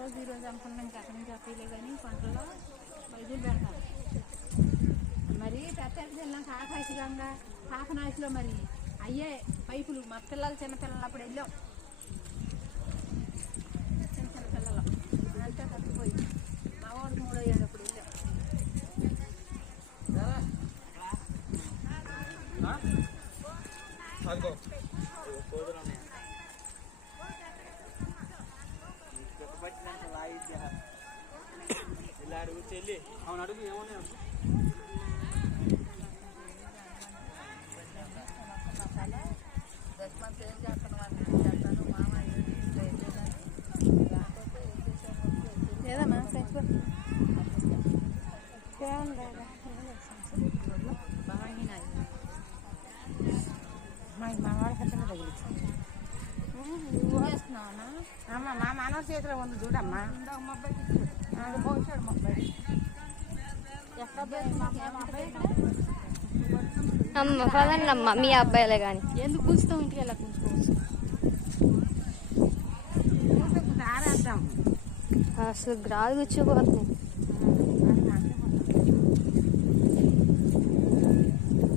రోజు ఈ రోజు అనుకున్నాం ఇంకా అక్కడి నుంచి అప్పీలే కానీ పంటలో వైద్యులు పెడతారు. మరి ప్రత్యేక వెళ్ళాక ఆకాశగంగా కాకనాశిలో మరి అయ్యే పైపులు మా పిల్లలు చిన్నపిల్లలు అప్పుడు వెళ్ళాం. చిన్న పిల్లలు అంతా తప్పిపోయి మా వాడికి 3వ ఏడు అప్పుడు వెళ్ళాం. అడుగు చెల్లి అవును అడుగు ఏమన్నా ఏం చేస్తాను మామ లేదమ్మా మా వాడి కట్టనే తగిలింది. అమ్మ మా మనవ చేతిలో ఉంది చూడమ్మా. పోసాడు మా అబ్బాయి అమ్మ పదండి అమ్మ మీ అబ్బాయిలే కానీ ఎందుకు కూర్చుతాం ఇంటికి వెళ్ళా కూర్చోవచ్చు. అసలు గ్రాలు గుచ్చిపోతున్నాయి.